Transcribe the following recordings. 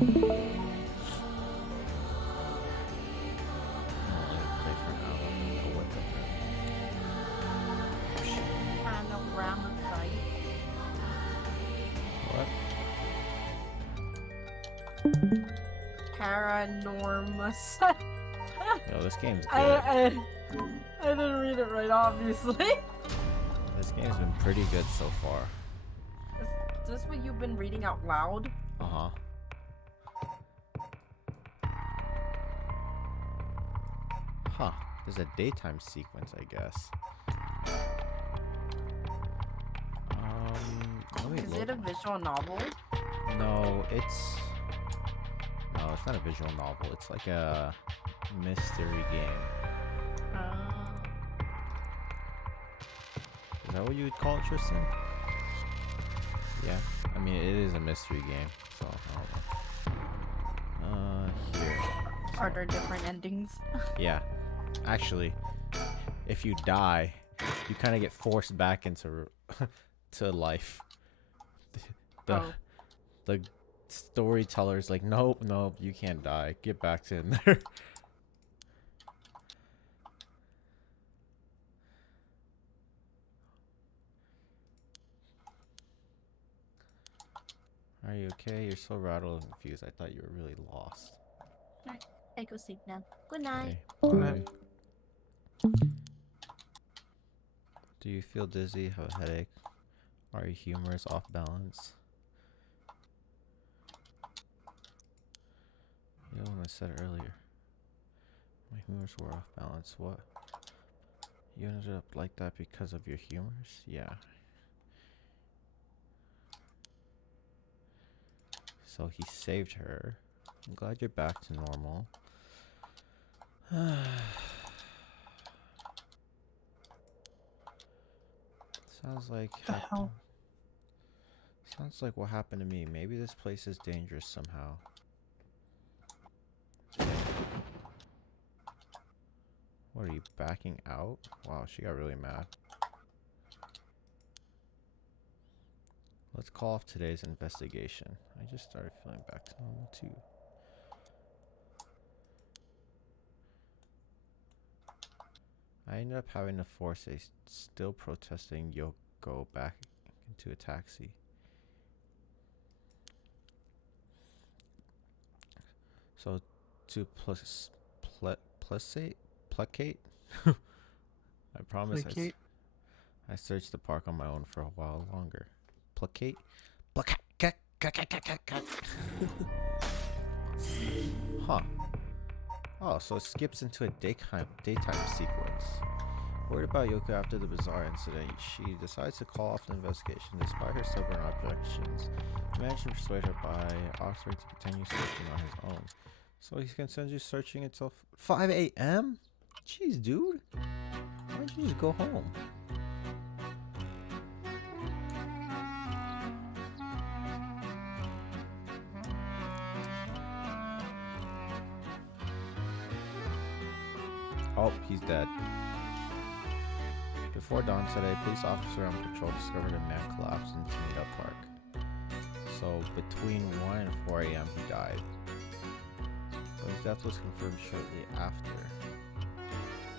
Paranormasight. What? Paranormasight. Yo, this game's good. I didn't read it right, obviously. This game's been pretty good so far. Is this what you've been reading out loud? Uh-huh. Huh. There's a daytime sequence, I guess. Let me Is look. it a visual novel? No, it's not a visual novel. It's like a mystery game. Is that what you would call it, Tristan? Yeah. I mean, it is a mystery game, so I don't know. Here. Are there different endings? Yeah. Actually, if you die, you kind of get forced back into to life. The storyteller's like, nope, you can't die. Get back to in there. Are you okay? You're so rattled and confused. I thought you were really lost. Alright, I go sleep now. Good night. Okay, bye. Do you feel dizzy? Have a headache? Are your humors off balance? You know what I said earlier. My humors were off balance. What? You ended up like that because of your humors? Yeah. So he saved her. I'm glad you're back to normal. Sounds like sounds like what happened to me. Maybe this place is dangerous somehow. What are you backing out? Wow, she got really mad. Let's call off today's investigation. I just started feeling back to normal too. I ended up having to force a still protesting Yoko back into a taxi. So to placate? I promise I searched the park on my own for a while longer. Placate? Huh. Oh, so it skips into a daytime sequence. Worried about Yoko after the bizarre incident, she decides to call off the investigation despite her stubborn objections. He managed to persuade her by offering to continue searching on his own. So he continues searching until 5 a.m.? Jeez, dude. Why don't you just go home? Oh, he's dead. Before dawn today, a police officer on patrol discovered a man collapsed in Tomato Park. So between 1 and 4 a.m. he died. But his death was confirmed shortly after.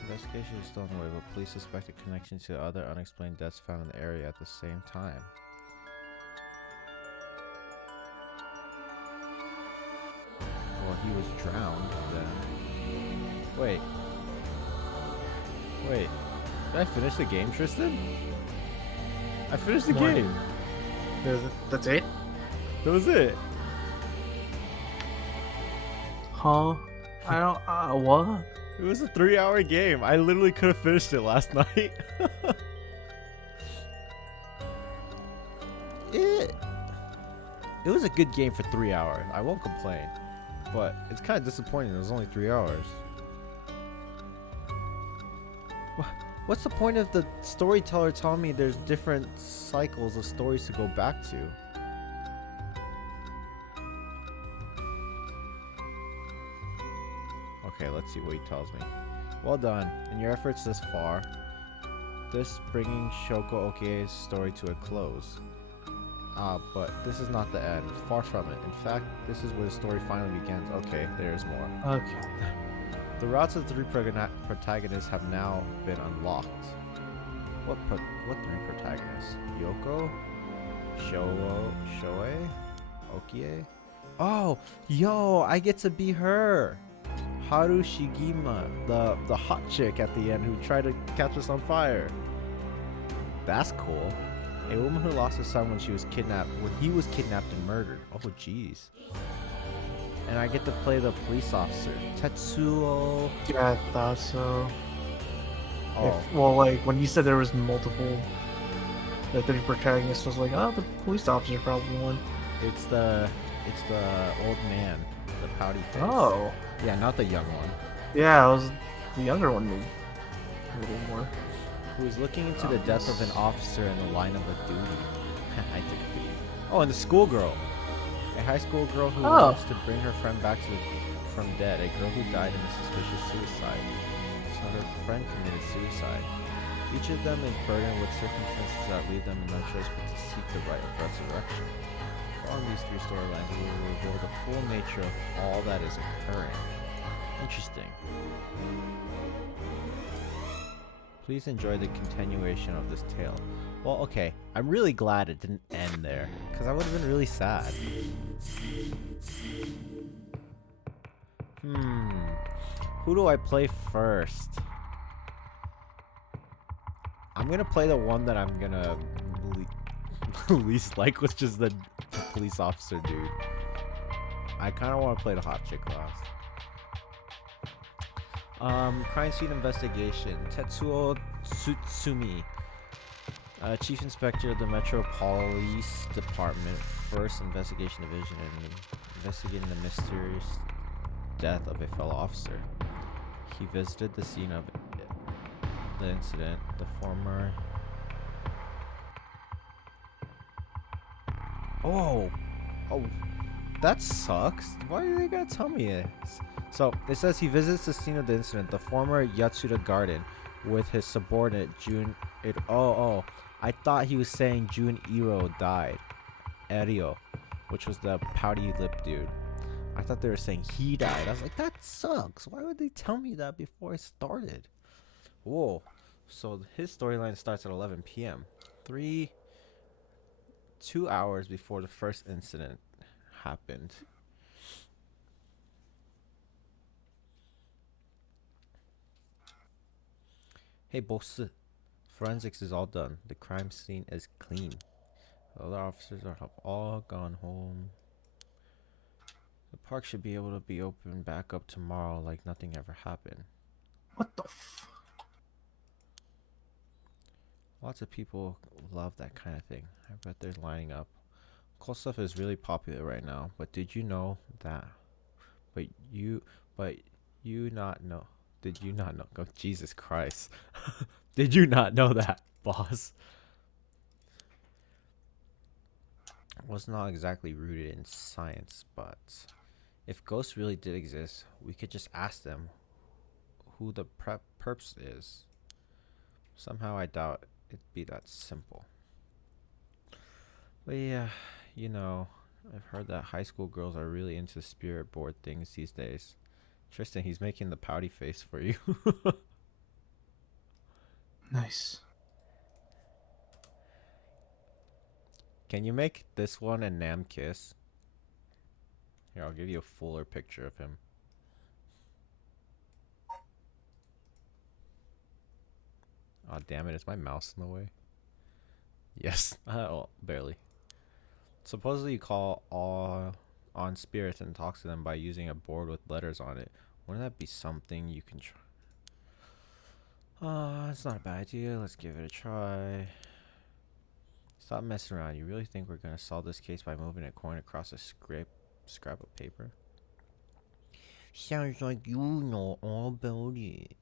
Investigation is still underway, but police suspect a connection to other unexplained deaths found in the area at the same time. Well, he was drowned then. Wait. Did I finish the game, Tristan? I finished the game. That's it? That was it. Huh? I don't. What? It was a 3-hour game. I literally could have finished it last night. It was a good game for 3 hours. I won't complain. But it's kind of disappointing. It was only 3 hours. What's the point of the storyteller telling me there's different cycles of stories to go back to? Okay, let's see what he tells me. Well done. In your efforts this far, this bringing Shoko Okie's story to a close. But this is not the end. Far from it. In fact, this is where the story finally begins. Okay, there's more. Okay. The routes of the three protagonists have now been unlocked. What three protagonists? Yoko? Shoei? Okie? Oh, yo, I get to be her. Haru Shigima, the hot chick at the end who tried to catch us on fire. That's cool. A woman who lost her son when he was kidnapped and murdered. Oh, jeez. And I get to play the police officer, Tetsuo. Yeah, I thought so. Oh, Well, like when you said there was multiple, the three protagonists, was like, oh, the police officer probably won. it's the old man, the pouty face. Oh, Yeah, not the young one. yeah, it was the younger one. Maybe a little more. Who is looking into the death of an officer in the line of a duty. I took a beat. Oh, and the schoolgirl. A high school girl who wants to bring her friend back from dead. A girl who died in a suspicious suicide. So her friend committed suicide. Each of them is burdened with circumstances that leave them in no choice but to seek the right of resurrection. Following these three storylines, we will reveal the full nature of all that is occurring. Interesting. Please enjoy the continuation of this tale. Well, okay, I'm really glad it didn't end there, because I would have been really sad. Who do I play first? I'm gonna play the one that I'm gonna least like, which is the police officer dude. I kind of want to play the hot chick last. Crime scene investigation. Tetsuo Tsutsumi, Chief Inspector of the Metro Police Department, First Investigation Division, and investigating the mysterious death of a fellow officer. He visited the scene of the incident. The former... Oh, that sucks. Why are they gonna tell me this? So it says he visits the scene of the incident, the former Yatsuda Garden, with his subordinate Jun. I thought he was saying Jun Iro died. Erio, which was the pouty lip dude. I thought they were saying he died. I was like, that sucks. Why would they tell me that before I started? Whoa. So his storyline starts at 11 p.m. 2 hours before the first incident happened. Hey, boss. Forensics is all done. The crime scene is clean. The other officers have all gone home. The park should be able to be opened back up tomorrow like nothing ever happened. What the f? Lots of people love that kind of thing. I bet they're lining up. Cool stuff is really popular right now, but did you know that? But you not know. Did you not know? Oh, Jesus Christ. Did you not know that, boss? Was not exactly rooted in science, but if ghosts really did exist, we could just ask them who the perps is. Somehow I doubt it'd be that simple. But yeah, you know, I've heard that high school girls are really into spirit board things these days. Tristan, he's making the pouty face for you. Nice. Can you make this one and Nam kiss? Here, I'll give you a fuller picture of him. Aw, damn it, is my mouse in the way? Yes. Oh, barely. Supposedly you call all on spirits and talk to them by using a board with letters on it. Wouldn't that be something you can try? It's not a bad idea. Let's give it a try. Stop messing around. You really think we're gonna solve this case by moving a coin across a scrap of paper? Sounds like you know all about it.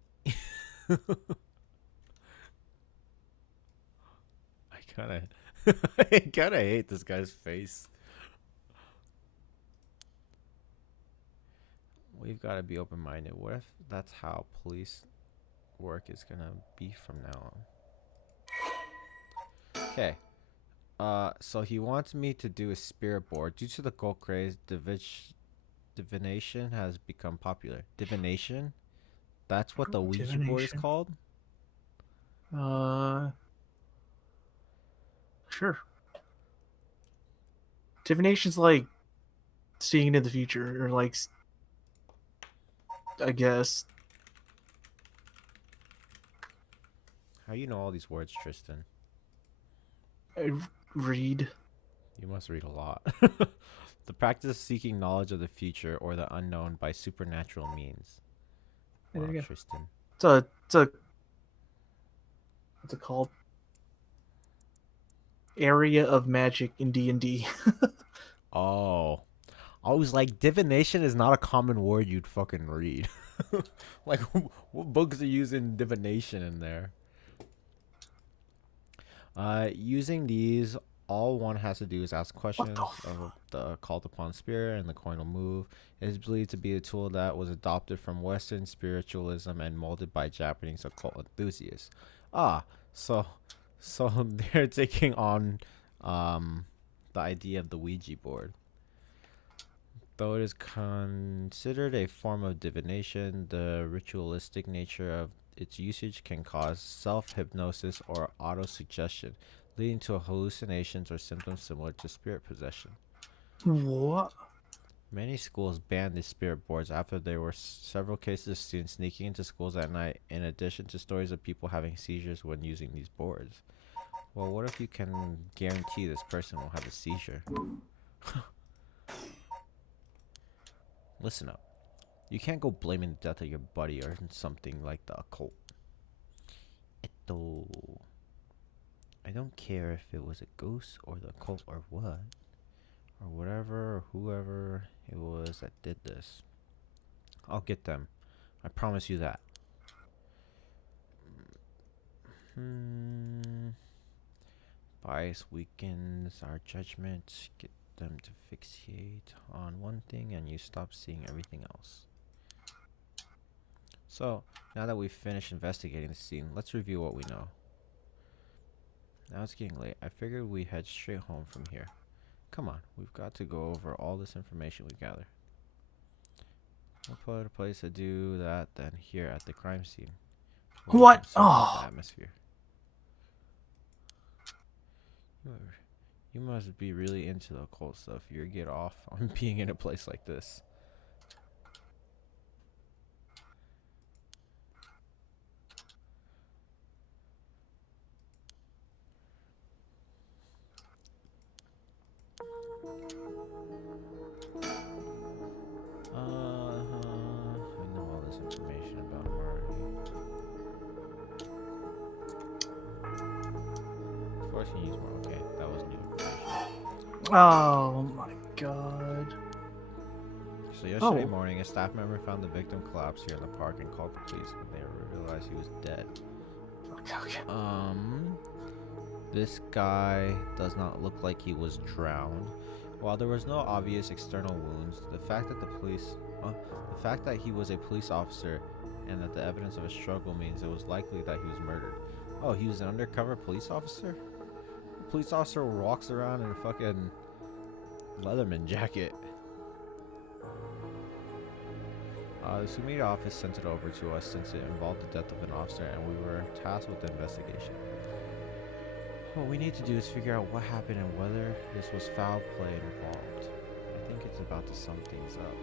I kinda hate this guy's face. We've got to be open-minded. What if that's how police work is gonna be from now on? Okay. So he wants me to do a spirit board. Due to the cult craze, divination has become popular. Divination? That's what the Ouija board is Divination. called? Sure. Divination's like seeing into the future, or like, I guess. How you know all these words, Tristan? I read. You must read a lot. The practice of seeking knowledge of the future or the unknown by supernatural means. There Wow, you go. Tristan. It's a what's it called? Area of magic in D&D. Oh. I was like, divination is not a common word you'd fucking read. Like, what books are using divination in there? Using these, all one has to do is ask What the questions of the called upon spirit, and the coin will move. It is believed to be a tool that was adopted from Western spiritualism and molded by Japanese occult enthusiasts. Ah, so they're taking on the idea of the Ouija board. Though it is considered a form of divination, the ritualistic nature of its usage can cause self-hypnosis or auto-suggestion, leading to hallucinations or symptoms similar to spirit possession. What? Many schools banned these spirit boards after there were several cases of students sneaking into schools at night, in addition to stories of people having seizures when using these boards. Well, what if you can guarantee this person will have a seizure? Listen up. You can't go blaming the death of your buddy or something like the occult. I don't care if it was a ghost or the occult or what. Or whatever or whoever it was that did this. I'll get them. I promise you that. Bias weakens our judgment. Get them to fixate on one thing and you stop seeing everything else. So, now that we've finished investigating the scene, let's review what we know. Now it's getting late. I figured we head straight home from here. Come on, we've got to go over all this information we gather. What better place to do that than here at the crime scene? What? The atmosphere. You must be really into the occult stuff. You get off on being in a place like this. I know all this information about him already. Forcing use more. Okay, that was new information. Oh my god. So yesterday morning, a staff member found the victim collapsed here in the park and called the police when they realized he was dead. Okay. This guy does not look like he was drowned. While there was no obvious external wounds, the fact that he was a police officer and that the evidence of a struggle means it was likely that he was murdered. Oh, he was an undercover police officer? A police officer walks around in a fucking Leatherman jacket. The Sumida office sent it over to us since it involved the death of an officer and we were tasked with the investigation. What we need to do is figure out what happened and whether this was foul play involved. I think it's about to sum things up.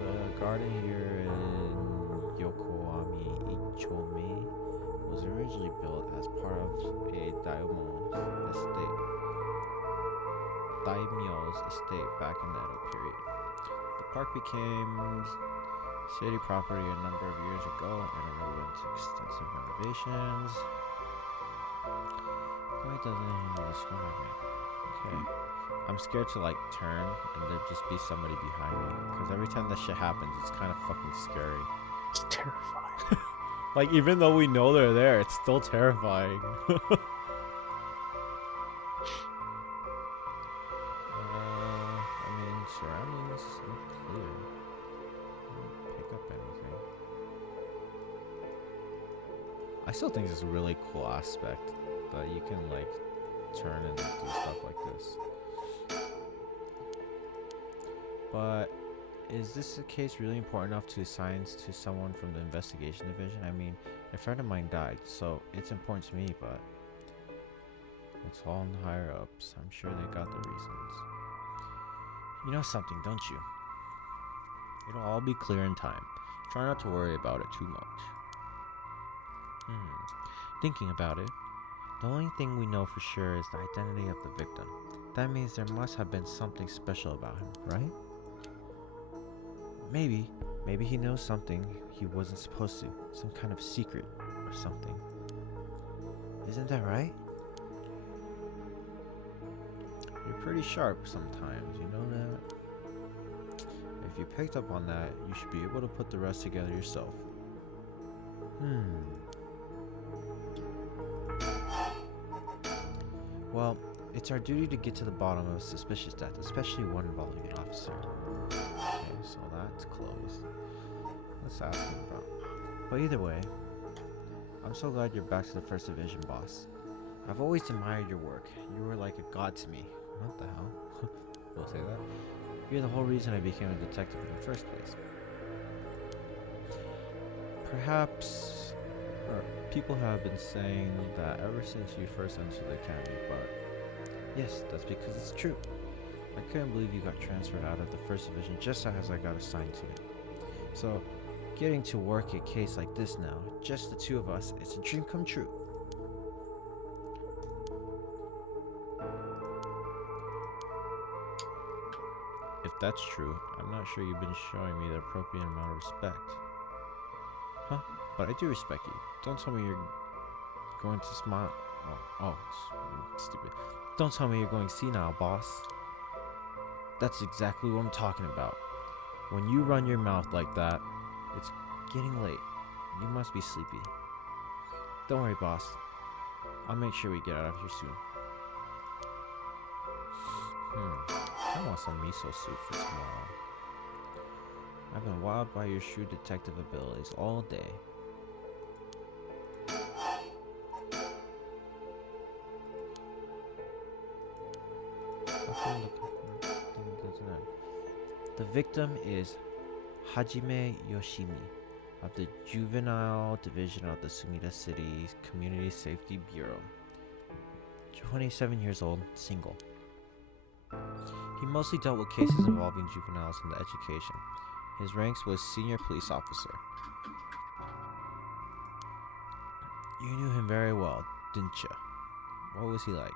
The garden here in Yokohama Ichome was originally built as part of a daimyo's estate back in the Edo period. The park became city property a number of years ago and underwent extensive renovations. Why doesn't he describe it? Okay. I'm scared to like turn and there just be somebody behind me. Because every time that shit happens, it's kind of fucking scary. It's terrifying. Like, even though we know they're there, it's still terrifying. Surroundings look clear. I didn't pick up anything. I still think it's a really cool aspect that you can like turn and do stuff like this. But is this case really important enough to assign to someone from the investigation division? I mean, a friend of mine died, so it's important to me, but it's all in the higher ups. I'm sure they got the reasons. You know something, don't you? It'll all be clear in time. Try not to worry about it too much. Thinking about it, the only thing we know for sure is the identity of the victim. That means there must have been something special about him, right? Maybe he knows something he wasn't supposed to. Some kind of secret or something. Isn't that right? You're pretty sharp sometimes, you know that? If you picked up on that, you should be able to put the rest together yourself. Well, it's our duty to get to the bottom of a suspicious death, especially one involving an officer. Okay, so that's closed. Let's ask him about. But either way, I'm so glad you're back to the 1st Division, boss. I've always admired your work. You were like a god to me. What the hell? We'll say that. You're the whole reason I became a detective in the first place. Perhaps people have been saying that ever since you first entered the academy, but yes, that's because it's true. I couldn't believe you got transferred out of the 1st Division just as I got assigned to it. So, getting to work a case like this now, just the two of us, it's a dream come true. If that's true, I'm not sure you've been showing me the appropriate amount of respect. Huh? But I do respect you. Don't tell me you're going to smile. Stupid. Don't tell me you're going senile, boss. That's exactly what I'm talking about. When you run your mouth like that, it's getting late. You must be sleepy. Don't worry, boss. I'll make sure we get out of here soon. I want some miso soup for tomorrow. I've been wowed by your shrewd detective abilities all day. The victim is Hajime Yoshimi of the Juvenile Division of the Sumida City Community Safety Bureau. 27 years old, single. He mostly dealt with cases involving juveniles in the education. His ranks was senior police officer. You knew him very well, didn't you? What was he like?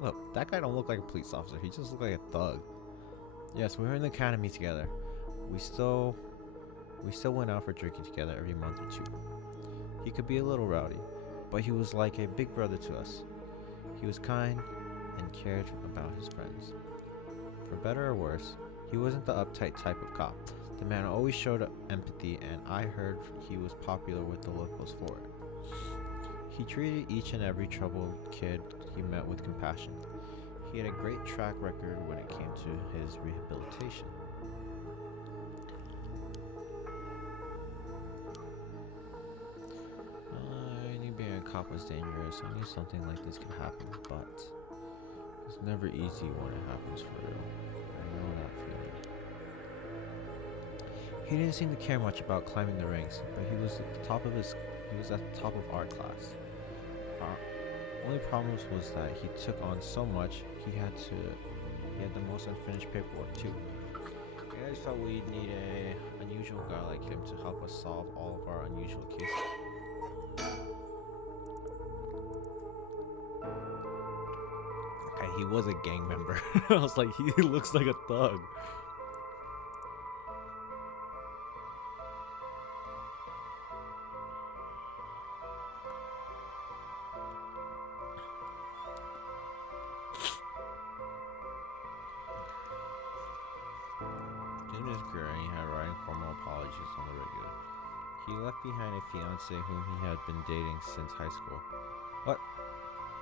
Look, that guy don't look like a police officer. He just looked like a thug. Yes, we were in the academy together. We still went out for drinking together every month or two. He could be a little rowdy, but he was like a big brother to us. He was kind and cared about his friends. For better or worse, he wasn't the uptight type of cop. The man always showed empathy, and I heard he was popular with the locals for it. He treated each and every troubled kid he met with compassion. He had a great track record when it came to his rehabilitation. I knew being a cop was dangerous. I knew something like this could happen, but it's never easy when it happens for real. I know that feeling. He didn't seem to care much about climbing the ranks, but he was at the top of our class. Our only problem was that he took on so much. He had the most unfinished paperwork too. I just thought we'd need an unusual guy like him to help us solve all of our unusual cases. Okay, he was a gang member. I was like, he looks like a thug. In his career, he had writing formal apologies on the regular. He left behind a fiancée whom he had been dating since high school. What?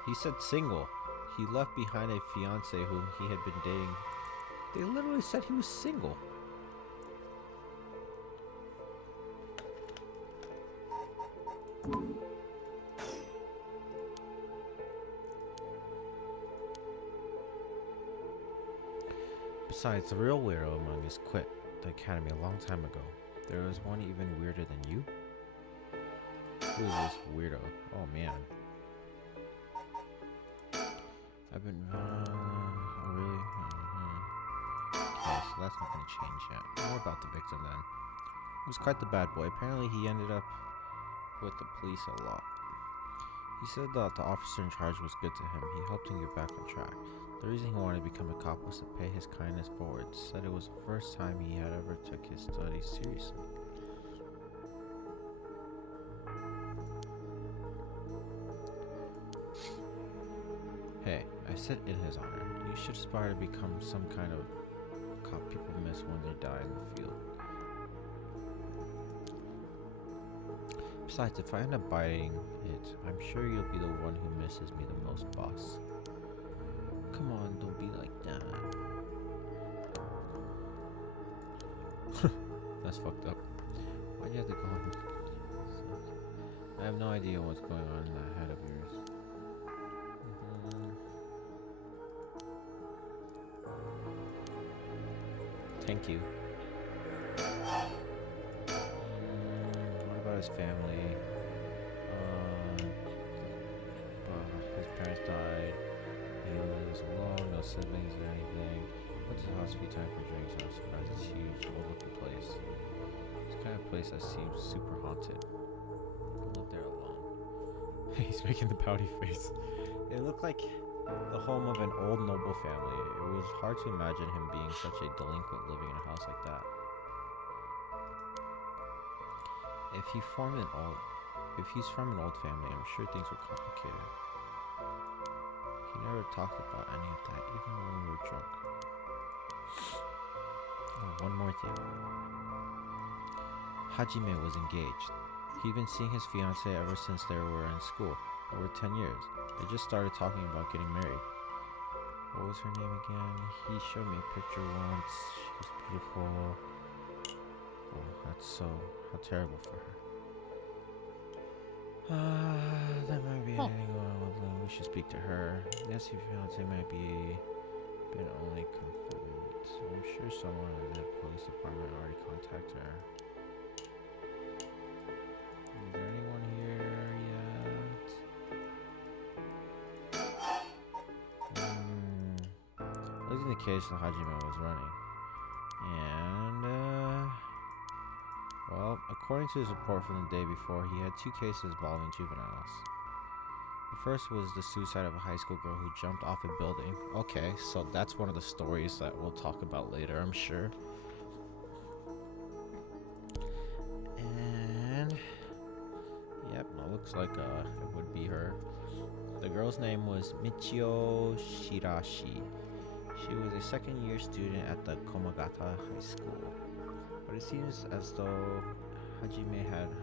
He said single. He left behind a fiancée whom he had been dating. They literally said he was single. Besides, the real weirdo among us quit the academy a long time ago. There was one even weirder than you? Who is this weirdo? Oh man. I've been, oh really? Okay, so that's not gonna change yet. More about the victim then. He was quite the bad boy. Apparently he ended up with the police a lot. He said that the officer in charge was good to him. He helped him get back on track. The reason he wanted to become a cop was to pay his kindness forward. Said it was the first time he had ever took his studies seriously. Hey, I said in his honor. You should aspire to become some kind of cop people miss when they die in the field. Besides, if I end up biting it, I'm sure you'll be the one who misses me the most, boss. Come on, don't be like that. That's fucked up. Why'd you have to go on? I have no idea what's going on in that head of yours. Thank you. What about his family? His parents died. He lives alone, no siblings or anything. What's his house be time for drinks? I'm surprised it's huge, old-looking place. It's the kind of place that seems super haunted. Live there alone. He's making the pouty face. It looked like the home of an old noble family. It was hard to imagine him being such a delinquent living in a house like that. If he's from an old family, I'm sure things were complicated. He never talked about any of that, even when we were drunk. Oh, one more thing. Hajime was engaged. He'd been seeing his fiancée ever since they were in school, over 10 years. They just started talking about getting married. What was her name again? He showed me a picture once. She was beautiful. Oh, that's so... how terrible for her. That might be anything going on with Lou. We should speak to her. Yes, your fiancé might be been only confirmed. I'm sure someone in the police department already contacted her. Is there anyone here yet? Looked in the case that Hajime was running. And, well, according to his report from the day before, he had 2 cases involving juveniles. The first was the suicide of a high school girl who jumped off a building. Okay, so that's one of the stories that we'll talk about later, I'm sure. And, yep, it looks like it would be her. The girl's name was Michio Shirashi. She was a second-year student at the Komagata High School. But it seems as though Hajime had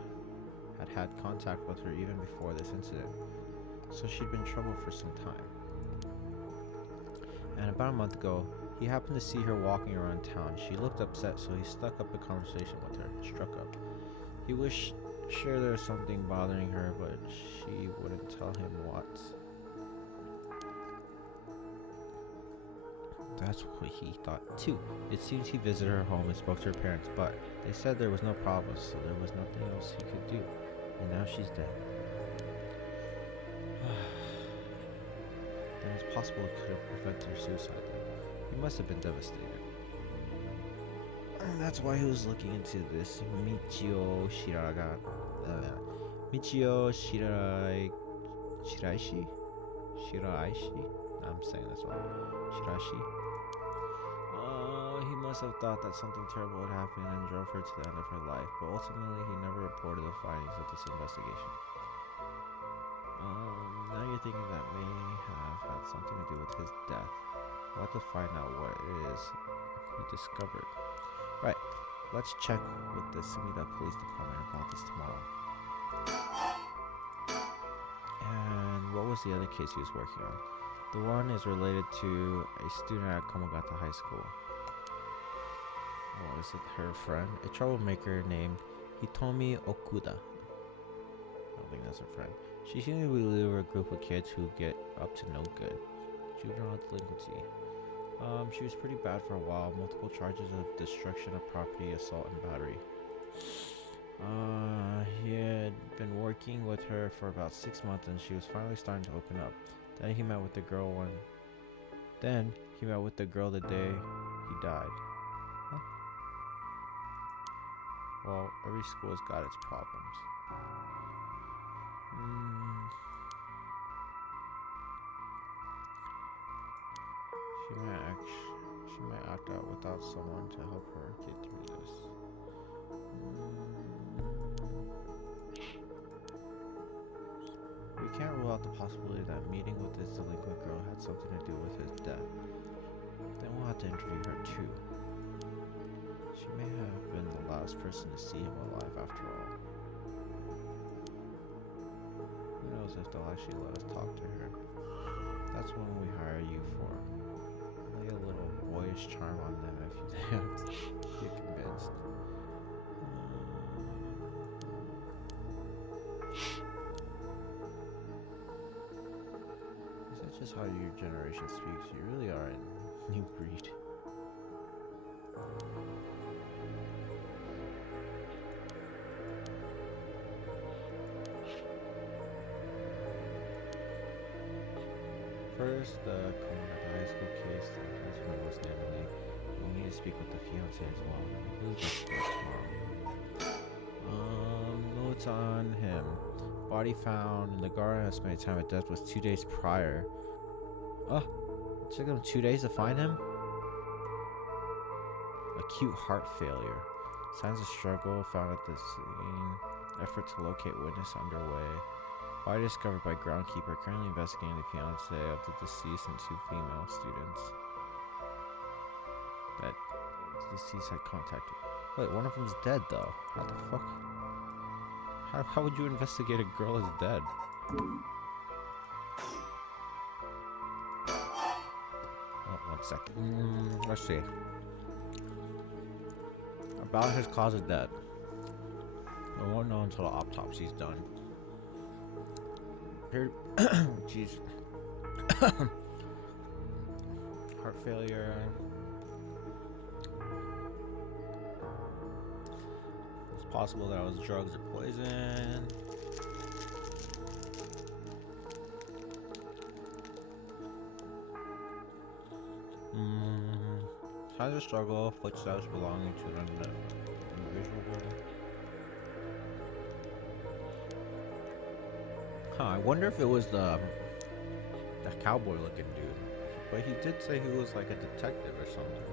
contact with her even before this incident, so she'd been in trouble for some time. And about a month ago, he happened to see her walking around town. She looked upset, so he struck up a conversation with her. He was sure there was something bothering her, but she wouldn't tell him what. That's what he thought too. It seems he visited her home and spoke to her parents, but they said there was no problem, so there was nothing else he could do. And now she's dead. Then it's possible it could have prevented her suicide then. He must have been devastated. And that's why he was looking into this Michio Shiraishi? I'm saying that's wrong. Shirashi? He must have thought that something terrible had happened and drove her to the end of her life, but ultimately he never reported the findings of this investigation. Now you're thinking that may have had something to do with his death. We'll have to find out what it is he discovered. Right, let's check with the Sumida Police Department about this tomorrow. And what was the other case he was working on? The one is related to a student at Komagata High School. Oh, is it her friend? A troublemaker named Hitomi Okuda. don't think that's a friend. She seemed to be leader of a group of kids who get up to no good. Juvenile delinquency. She was pretty bad for a while. Multiple charges of destruction of property, assault, and battery. He had been working with her for about 6 months, and she was finally starting to open up. Then he met with the girl the day he died. Huh? Well, every school's got its problems. She might act out without someone to help her get through this. We can't rule out the possibility that meeting with this delinquent girl had something to do with his death. Then we'll have to interview her too. She may have been the last person to see him alive after all. Who knows if they'll actually let us talk to her. That's what we hire you for. Lay a little boyish charm on them if you have to get convinced. Is that just how your generation speaks? You really are a new breed. First, the high school case, the husband was Natalie. We'll need to speak with the fiance as well. We'll be tomorrow. Notes on him. Body found in the garden. Estimated time of death was 2 days prior. It took them 2 days to find him? Acute heart failure. Signs of struggle found at the scene. Effort to locate witness underway. Body discovered by groundkeeper, currently investigating the fiance of the deceased and 2 female students that the deceased had contact with. Wait, one of them's dead though. What the fuck? How would you investigate a girl that's dead? Oh, 1 second. Let's see. About his cause of death. I won't know until the autopsy's done. Here, jeez. Heart failure. It's possible that it was drugs or poison. Signs of struggle, footsteps belonging to an individual. I wonder if it was the cowboy looking dude. But he did say he was like a detective or something.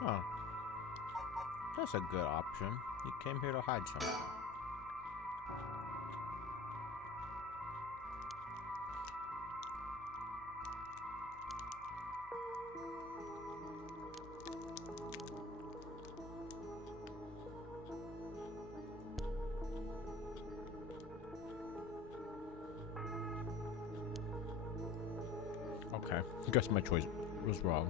Huh. That's a good option. He came here to hide something. Okay, I guess my choice was wrong.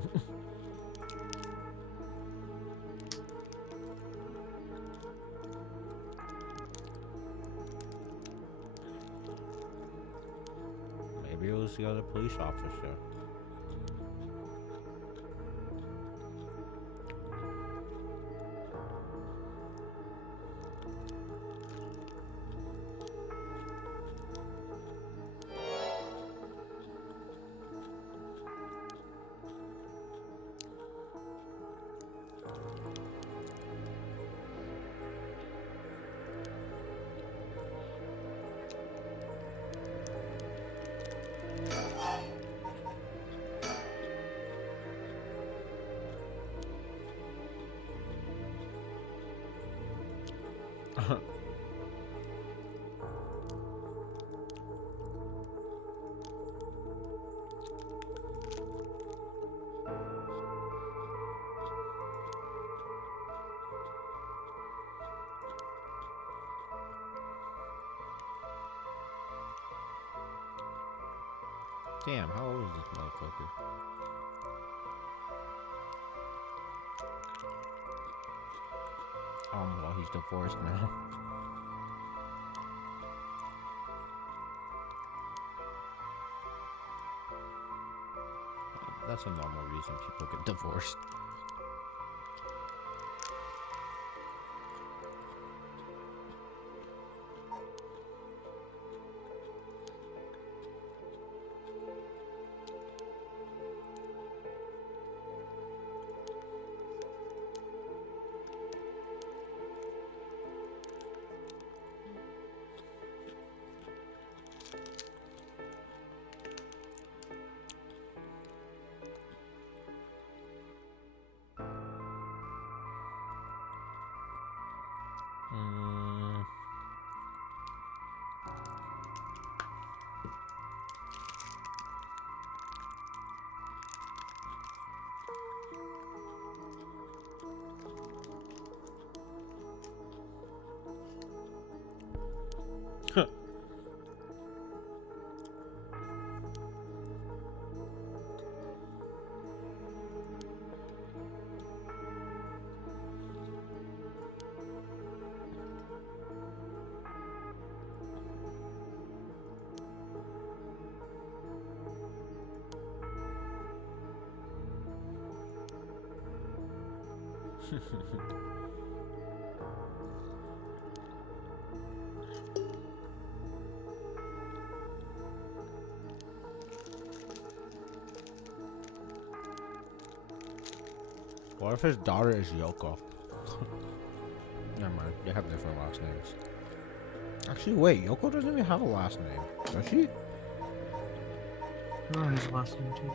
reveals the other police officer. Damn, how old is this motherfucker? Well, he's divorced now. That's a normal reason people get divorced. What if his daughter is Yoko? Never mind, they have different last names. Actually, wait, Yoko doesn't even have a last name, does she? Oh, his last name too.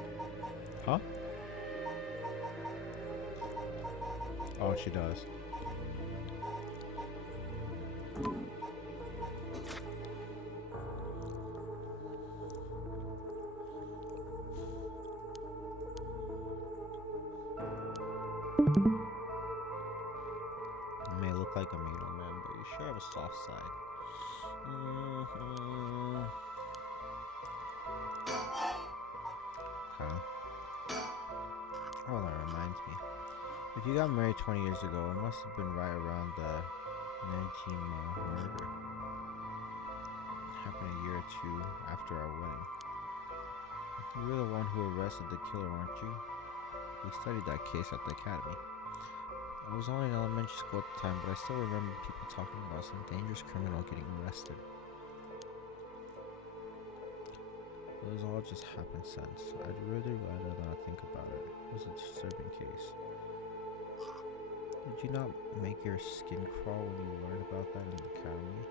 Huh? Oh, she does. You may look like a middleman, but you sure have a soft side. Okay. Oh, that reminds me. If you got married 20 years ago, it must have been right around the Najima murder. It happened a year or two after our wedding. You were the one who arrested the killer, weren't you? We studied that case at the academy. I was only in elementary school at the time, but I still remember people talking about some dangerous criminal getting arrested. It was all just happenstance. I'd really rather not think about it. It was a disturbing case. Did you not make your skin crawl when you learned about that in the academy?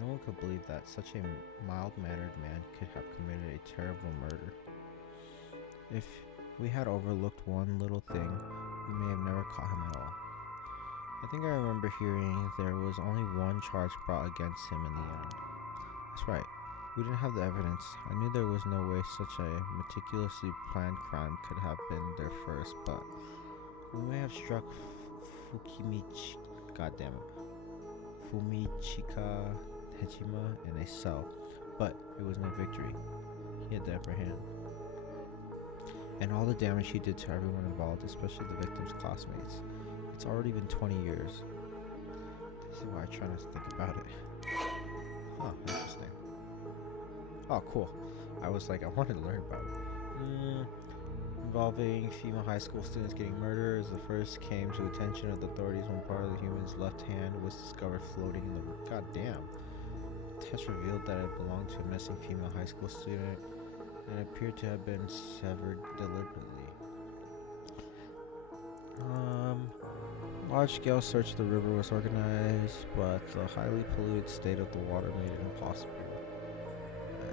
No one could believe that such a mild-mannered man could have committed a terrible murder. If we had overlooked one little thing, we may have never caught him at all. I think I remember hearing there was only one charge brought against him in the end. That's right. We didn't have the evidence. I knew there was no way such a meticulously planned crime could have been there first, but we may have struck Fumichika Hechima in a cell, but it was no victory. He had the upper hand. And all the damage he did to everyone involved, especially the victim's classmates. It's already been 20 years. This is why I try not to think about it. Huh, interesting. Oh, cool. I was like, I wanted to learn about it. Involving female high school students getting murdered as the first came to attention of the authorities when part of the human's left hand was discovered floating in the... God damn. Tests revealed that it belonged to a missing female high school student and appeared to have been severed deliberately. Large-scale search of the river was organized, but the highly polluted state of the water made it impossible.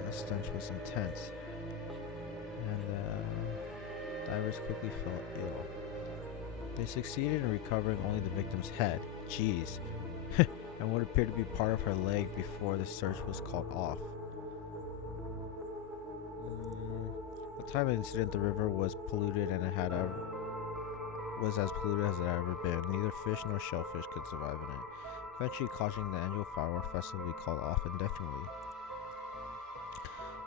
The stench was intense, and divers quickly fell ill. They succeeded in recovering only the victim's head, jeez, and what appeared to be part of her leg before the search was called off. At the time of the incident, the river was polluted and was as polluted as it had ever been. Neither fish nor shellfish could survive in it, eventually causing the annual firework festival to be called off indefinitely.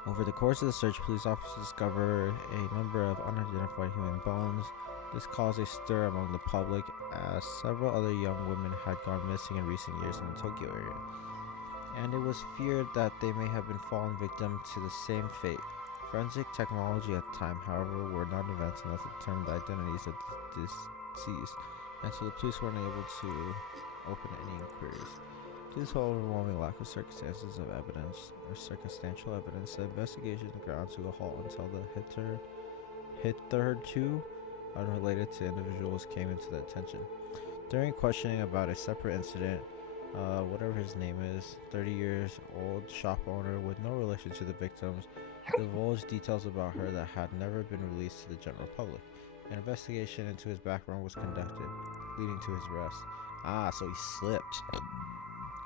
Over the course of the search, police officers discovered a number of unidentified human bones. This caused a stir among the public, as several other young women had gone missing in recent years in the Tokyo area, and it was feared that they may have been fallen victim to the same fate. Forensic technology at the time, however, were not advanced enough to determine the identities of the deceased, and so the police weren't able to open any inquiries. Due to the overwhelming lack of circumstances of evidence or circumstantial evidence, the investigation ground to a halt until the Pt.2 unrelated to individuals came into the attention. During questioning about a separate incident, whatever his name is, 30 years old shop owner with no relation to the victims, divulged details about her that had never been released to the general public. An investigation into his background was conducted, leading to his arrest. Ah, so he slipped.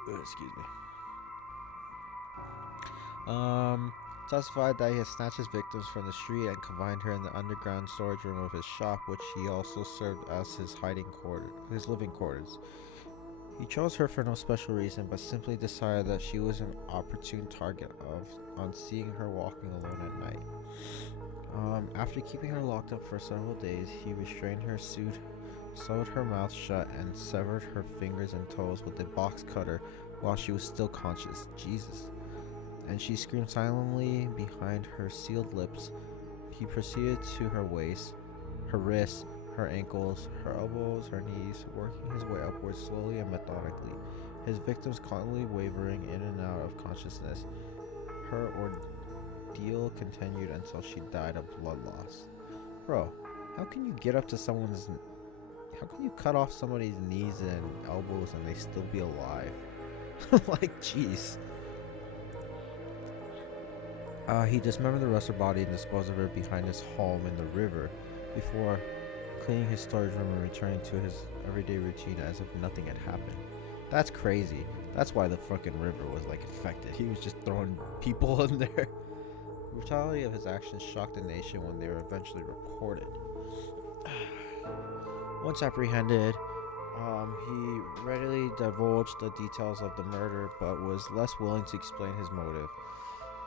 Excuse me. Testified that he had snatched his victims from the street and confined her in the underground storage room of his shop, which he also served as his living quarters. He chose her for no special reason, but simply decided that she was an opportune target on seeing her walking alone at night. After keeping her locked up for several days, he restrained her, sewed her mouth shut, and severed her fingers and toes with a box cutter while she was still conscious. Jesus. And she screamed silently behind her sealed lips. He proceeded to her waist, her wrists, her ankles, her elbows, her knees, working his way upwards slowly and methodically, his victims constantly wavering in and out of consciousness. Her ordeal continued until she died of blood loss. Bro, how can you get up to someone's... How can you cut off somebody's knees and elbows and they still be alive? Like, jeez. He dismembered the rest of her body and disposed of her behind his home in the river before cleaning his storage room and returning to his everyday routine as if nothing had happened. That's crazy. That's why the fucking river was like infected. He was just throwing people in there. The brutality of his actions shocked the nation when they were eventually reported. Once apprehended, he readily divulged the details of the murder, but was less willing to explain his motive.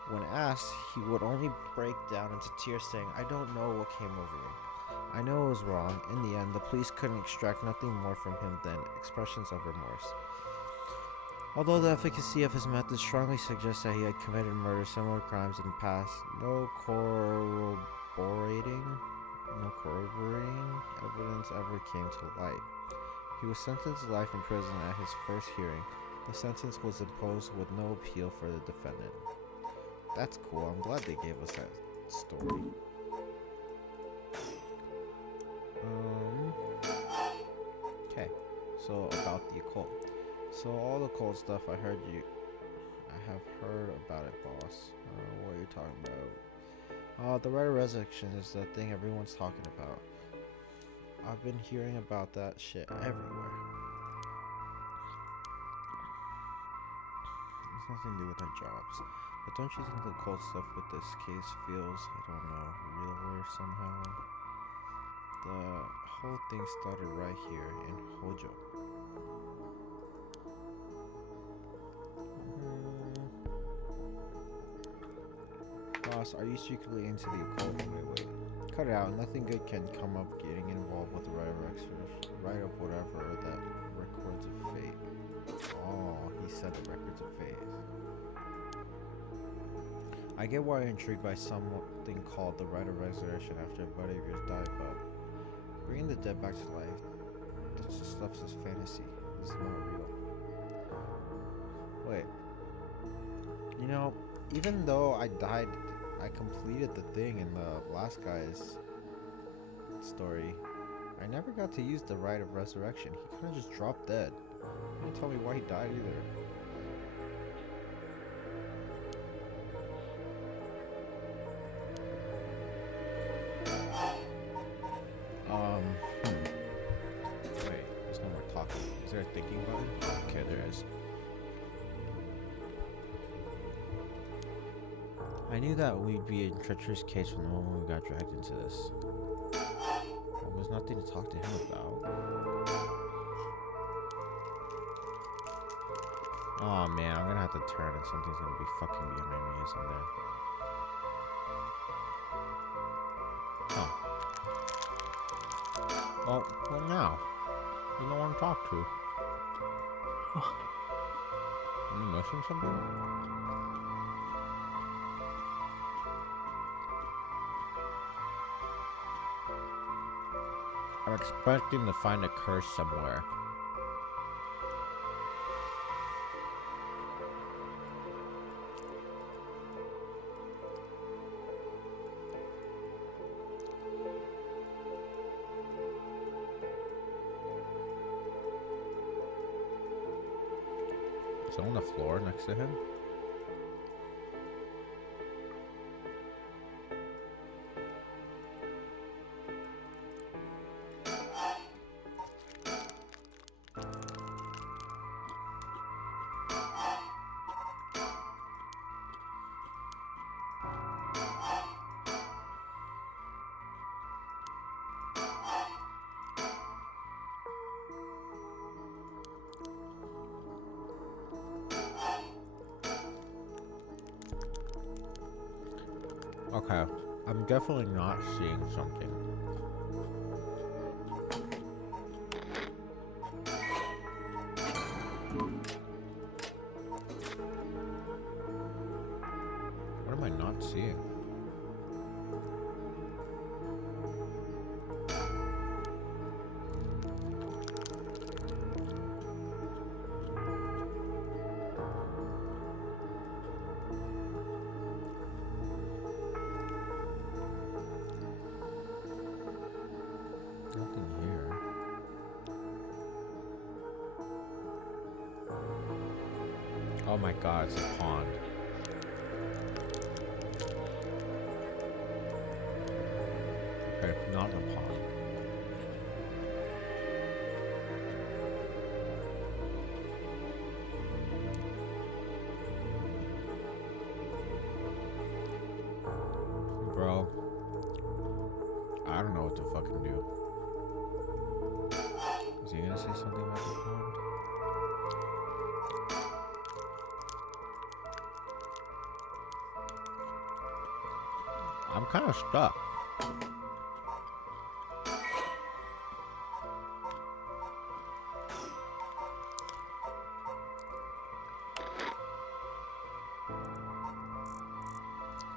When asked, he would only break down into tears, saying, "I don't know what came over me. I know it was wrong." In the end, the police couldn't extract nothing more from him than expressions of remorse. Although the efficacy of his methods strongly suggests that he had committed similar crimes in the past, no corroborating evidence ever came to light. He was sentenced to life in prison at his first hearing. The sentence was imposed with no appeal for the defendant. That's cool. I'm glad they gave us that story. Okay, so about the occult. So all the occult stuff I have heard about it, boss. What are you talking about? The Red Resurrection is the thing everyone's talking about. I've been hearing about that shit everywhere. It's nothing to do with our jobs. But don't you think the occult stuff with this case feels, I don't know, realer somehow? The whole thing started right here in Hojo. Boss, are you secretly into the occult? Wait. Cut it out. Nothing good can come of getting involved with the right of whatever that records of fate. Oh, he said the records of fate. I get why you're intrigued by something called the rite of resurrection after a buddy of yours died, but bringing the dead back to life, that's just stuff's just fantasy. This is not real. Wait. You know, even though I died, I completed the thing in the last guy's story. I never got to use the rite of resurrection. He kind of just dropped dead. He didn't tell me why he died either. Wait, there's no more talking. Is there a thinking button? Okay, there is. I knew that we'd be in treacherous case from the moment we got dragged into this. There was nothing to talk to him about. Oh man, I'm gonna have to turn and something's gonna be fucking behind me, isn't there? Oh. Well, what now? You don't want to talk to. Am I missing something? I'm expecting to find a curse somewhere. Is it on the floor next to him? Okay, I'm definitely not seeing something. What am I not seeing? Nothing here. Oh my god, it's a pond. Okay, not a pond. Bro, I don't know what to fucking do. Is he gonna say something about the pond? I'm kind of stuck.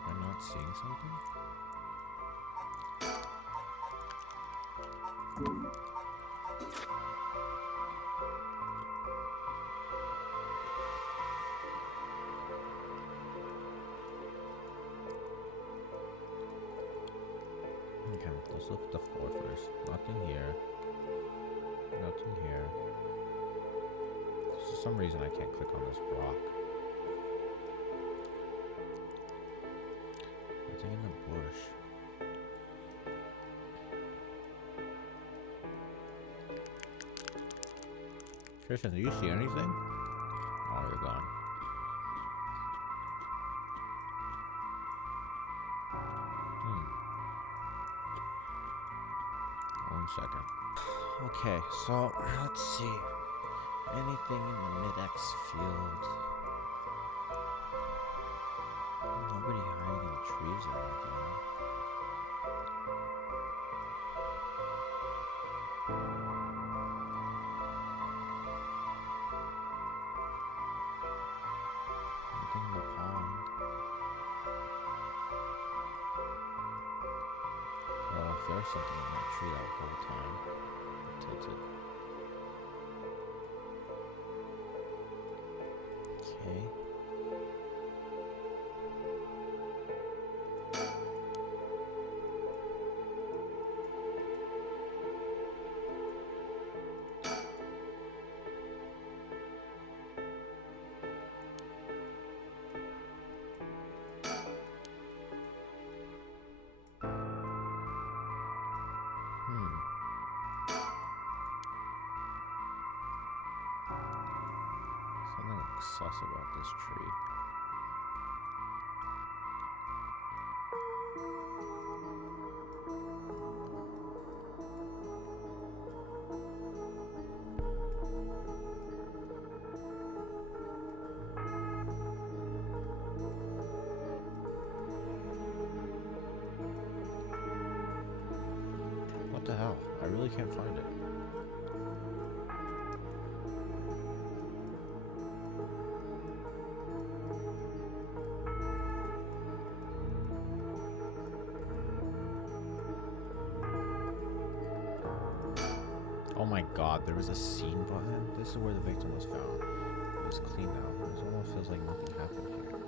Am I not seeing something? Okay, let's look at the floor first. Nothing here. Nothing here. For some reason I can't click on this rock. Nothing in the bush. Tristan, do you see anything? Oh, you're gone. One second. Okay, so let's see. Anything in the mid-X field? Nobody hiding in the trees or anything. Anything in the pond? something in that tree that whole time. Tilted. Okay. Something looks sus about this tree. What the hell? I really can't find it. Oh my god, there was a scene button. This is where the victim was found. It was cleaned out. It almost feels like nothing happened here.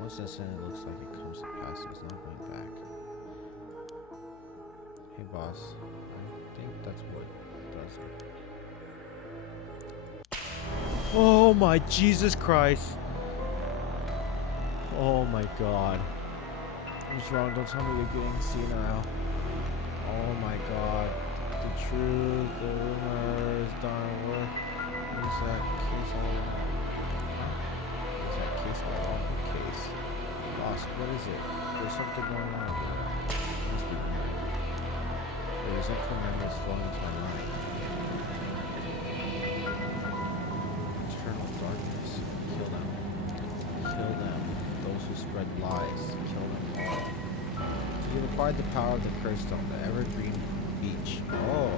Once instant, it looks like it comes to pass. It's not going back. Hey boss, I think that's what it does. Oh my Jesus Christ! Oh my god. What's wrong? Don't tell me you're getting senile. Oh my god. The truth, the rumors, darn work. Is that case all along? Is that case all along the case? Boss, what is it? There's something going on here. Must be weird. The resentful memories flowing into my mind. Eternal darkness. Kill them. Kill them. Those who spread lies. Kill them all. You have acquired the power of the curse stone, the evergreen beach. Oh.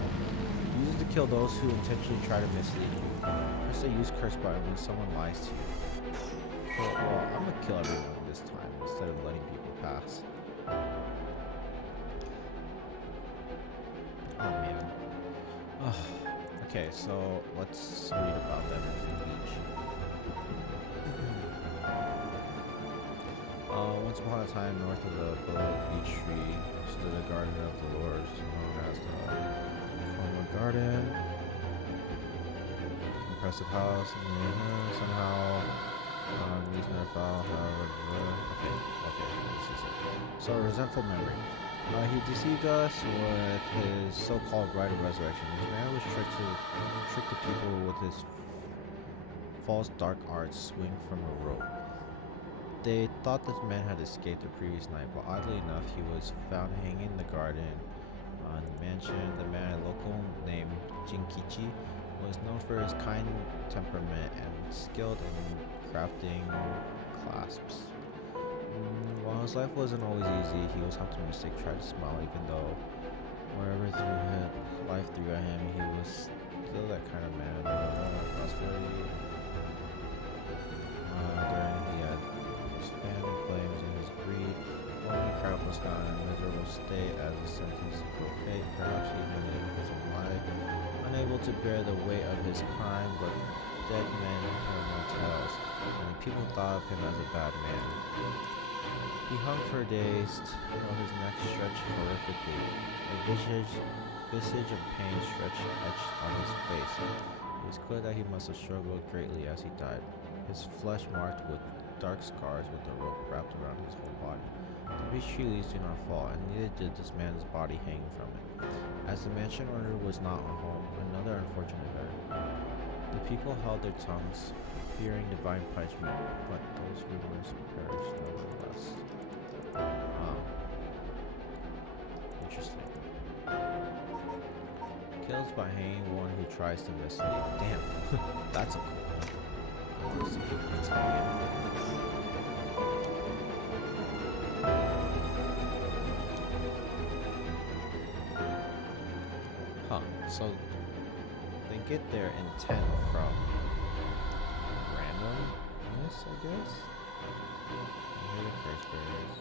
Use it to kill those who intentionally try to mislead you. Press the use curse button when someone lies to you. Well, I'm gonna kill everyone this time instead of letting people pass. Oh man. Ugh. Okay, so let's read about the evergreen beach. Once upon a time, north of the beloved beech tree, stood a garden of the Lord, known as the former garden. Impressive house, and somehow these never fell. Okay, this is it. So, a resentful memory. He deceived us with his so-called right of resurrection. This man was tricked the people with his false dark arts swing from a rope. They thought this man had escaped the previous night, but oddly enough, he was found hanging in the garden on the mansion. The man, a local named Jinkichi, was known for his kind temperament and skilled in crafting clasps. While his life wasn't always easy, he was optimistic, tried to smile even though wherever life threw at him, he was still that kind of man. Prosperity. He had his family flames and his greed. One crowd was found in a miserable state as a sentence for fate. Perhaps he had lived his own life, unable to bear the weight of his crime, but dead men tell no tales, and people thought of him as a bad man. He hung for days while his neck stretched horrifically, a visage of pain etched on his face. It was clear that he must have struggled greatly as he died, his flesh marked with dark scars with a rope wrapped around his whole body. The beech tree leaves do not fall, and neither did this man's body hanging from it. As the mansion owner was not a home, another unfortunate event. The people held their tongues, fearing divine punishment, but those rumors perished nevertheless. Interesting. Kills by hanging one who tries to mislead. Damn, that's a cool one. Let's keep this hanging. Huh, so they get their intent from randomness, I guess? I hear the curse bearers.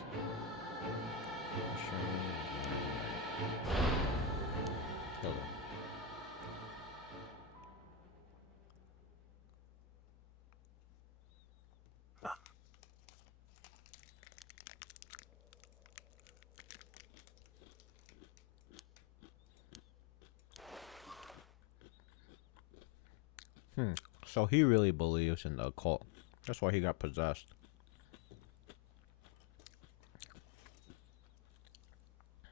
So he really believes in the occult. That's why he got possessed.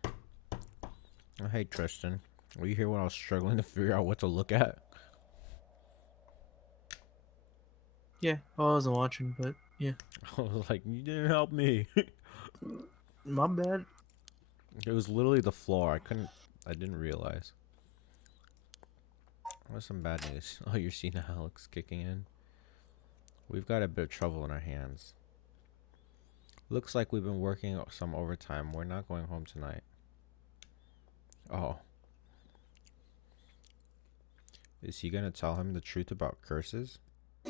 Oh, hey, Tristan. Were you here when I was struggling to figure out what to look at? Yeah, well, I wasn't watching, but yeah. I was like, you didn't help me. My bad. It was literally the floor. I didn't realize. What's some bad news? Oh, you're seeing Alex kicking in. We've got a bit of trouble in our hands. Looks like we've been working some overtime. We're not going home tonight. Oh. Is he gonna tell him the truth about curses? I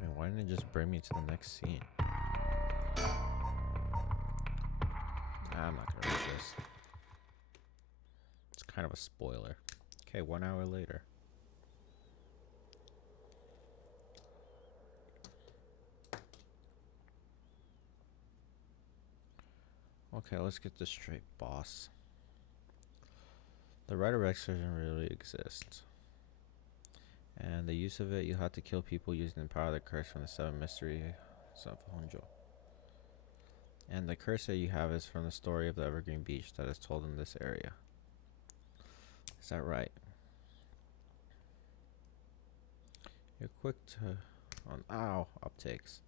mean, why didn't it just bring me to the next scene? I'm not gonna read this. It's kind of a spoiler. Okay, 1 hour later. Okay, let's get this straight, boss. The right of exorcism really exists. And the use of it, you have to kill people using the power of the curse from the 7 mysteries of Honjo. And the curse that you have is from the story of the Evergreen Beach that is told in this area. Is that right? You're quick to ow uptakes.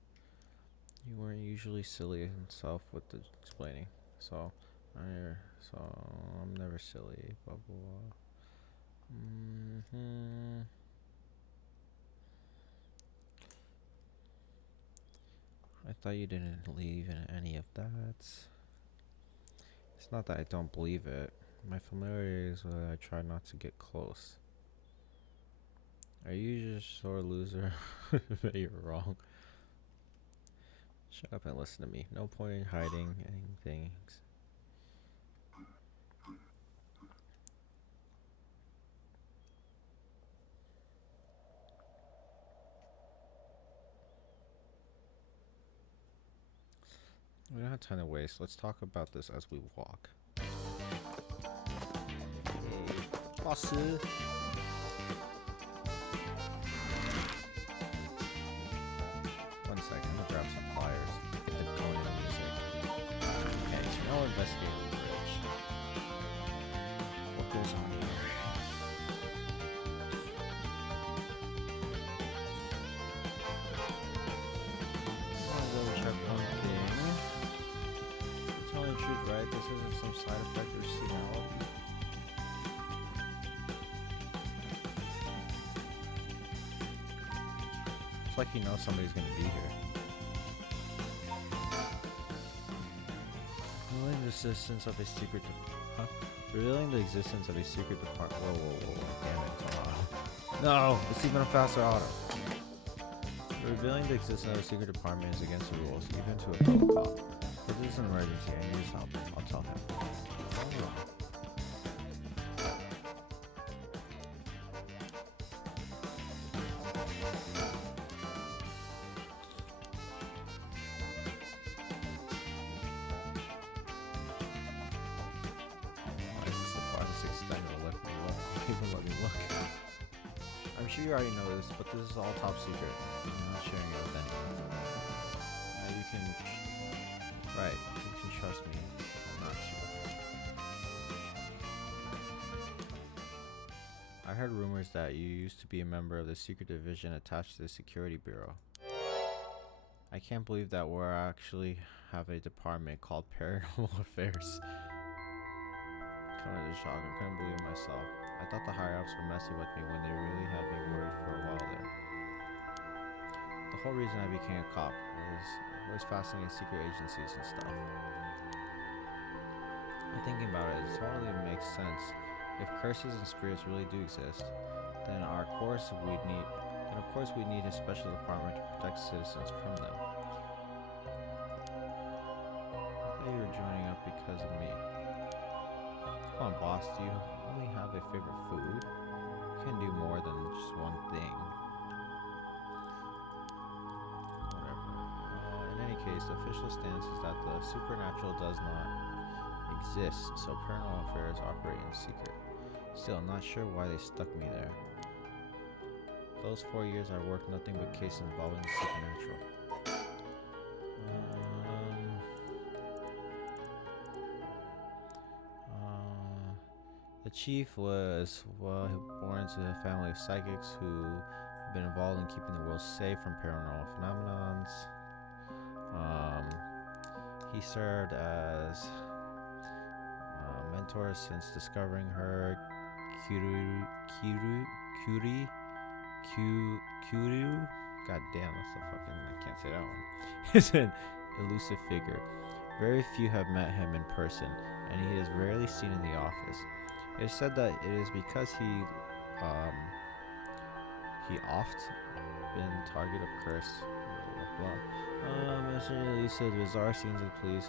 You weren't usually silly himself with the explaining. So I'm never silly. Blah blah blah. I thought you didn't believe in any of that. It's not that I don't believe it. My familiarity is that I try not to get close. Are you just a sore loser? You're wrong. Shut up and listen to me. No point in hiding anything. We don't have time to waste. Let's talk about this as we walk. Hey, boss. One second, I'm gonna grab some pliers. Get the going in music. Okay, so now we're investigating the bridge. What goes on here? Telling the truth, right? This isn't some side effect or seasonality. It's like you know somebody's gonna be here. Revealing the existence of a secret Revealing the existence of a secret department. Whoa. Damn it. No! It's even a faster auto. Revealing the existence of a secret department is against the rules, even to a fellow cop. If this is an emergency, I need his help. I'll tell him. Why is this the farthest extent of let me look? Even let me look. I'm sure you already know this, but this is all top secret. I'm not sharing it with anyone. You can... Right, you can trust me. I'm not sure. I heard rumors that you used to be a member of the secret division attached to the security bureau. I can't believe that we actually have a department called Paranormal Affairs. Kind of a shock. I couldn't believe it myself. I thought the higher-ups were messing with me when they really had me worried for a while there. The whole reason I became a cop was fascinating secret agencies and stuff. And thinking about it totally makes sense. If curses and spirits really do exist, then of course we'd need a special department to protect citizens from them. I thought you were joining up because of me. Come on, boss, do you only have a favorite food? You can do more than just one thing. In any case, the official stance is that the supernatural does not exist, so paranormal affairs operate in secret. Still, not sure why they stuck me there. Those 4 years I worked nothing but cases involving the supernatural. The chief was, well, born into a family of psychics who have been involved in keeping the world safe from paranormal phenomenons. He served as mentor since discovering her Kyuru. God damn, that's a fucking, I can't say that one. Is an elusive figure. Very few have met him in person, and he is rarely seen in the office. It is said that it is because he oft been target of curse. Blah blah. Mentioning elusive bizarre scenes of police.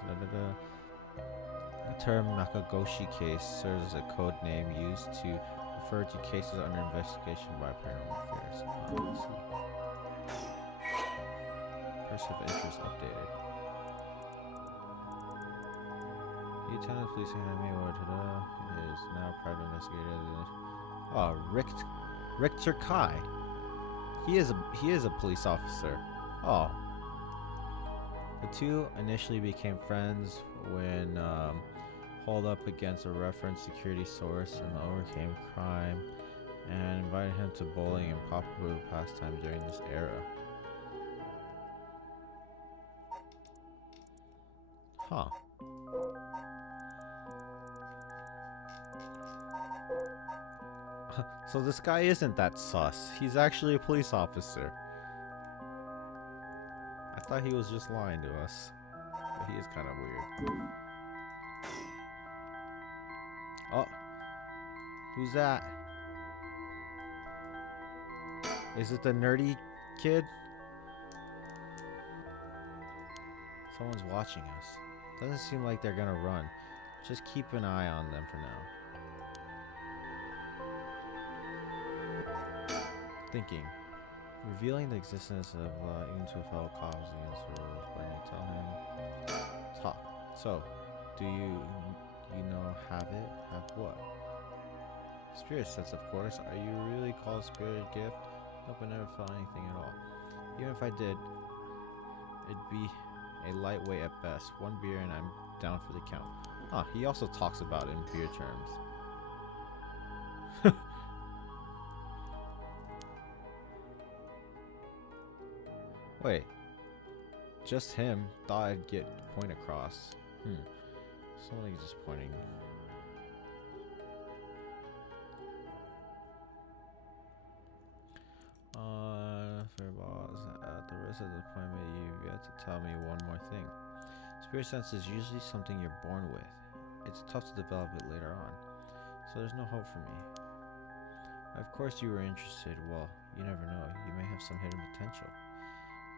The term Nakagoshi case serves as a code name used to refer to cases under investigation by paranormal affairs. Let's see. Person of interest updated. He attended police academy it is now a private investigator. Oh, Richter Kai. He is a police officer. Oh. The two initially became friends when hauled up against a reference security source and overcame crime and invited him to bowling and popular pastime during this era. Huh. So this guy isn't that sus. He's actually a police officer. I thought he was just lying to us. But he is kind of weird. Oh. Who's that? Is it the nerdy kid? Someone's watching us. Doesn't seem like they're gonna run. Just keep an eye on them for now. Thinking. Revealing the existence of even to a fellow cause against the rules when you tell him. Talk. So, do you have it? Have what? Spirit sense, of course. Are you really called spirit gift? Nope, I never felt anything at all. Even if I did, it'd be a lightweight at best. One beer and I'm down for the count. Huh, he also talks about it in beer terms. Wait. Just him. Thought I'd get point across. Something disappointing. Fair boss. At the risk of disappointment, you've got to tell me one more thing. Spirit sense is usually something you're born with. It's tough to develop it later on. So there's no hope for me. Of course you were interested. Well, you never know. You may have some hidden potential.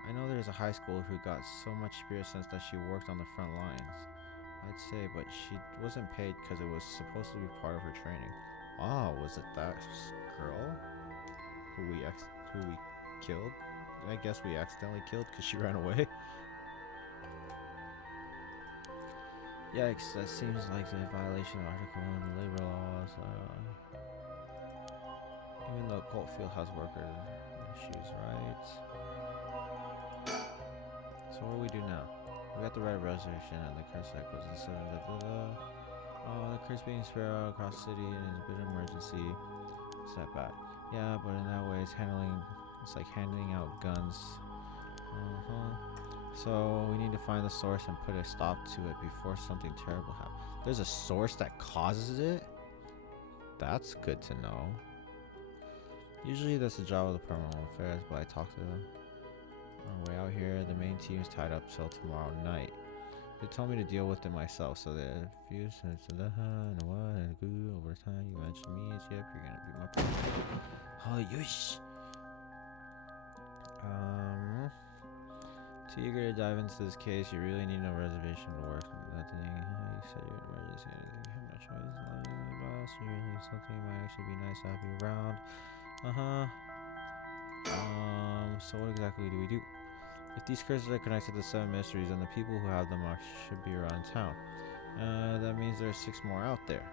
I know there's a high schooler who got so much spirit sense that she worked on the front lines. I'd say, but she wasn't paid because it was supposed to be part of her training. Ah, was it that girl who we killed? I guess we accidentally killed because she ran away. Yikes, that seems like a violation of Article 1 of the labor laws. Even though Colt Field has worker issues, right? So what do we do now? We got the right reservation and the curse cycles and so the curse being spread out across the city and is a bit of an emergency. It's that bad. Yeah, but in that way it's like handing out guns. So we need to find the source and put a stop to it before something terrible happens. There's a source that causes it? That's good to know. Usually that's the job of the Paranormal Affairs, but I talked to them. On the way out here, the main team is tied up till tomorrow night. They told me to deal with it myself, so that a few since and what and good over time you mentioned me, yep, you're gonna be my partner. Oh yosh. Too eager to dive into this case, you really need no reservation to work. Nothing. You said you're an emergency. You have no choice. Boss, you really something might actually be nice to have you around. So what exactly do we do? If these curses are connected to 7 mysteries, then the people who have them should be around town. That means there are 6 more out there.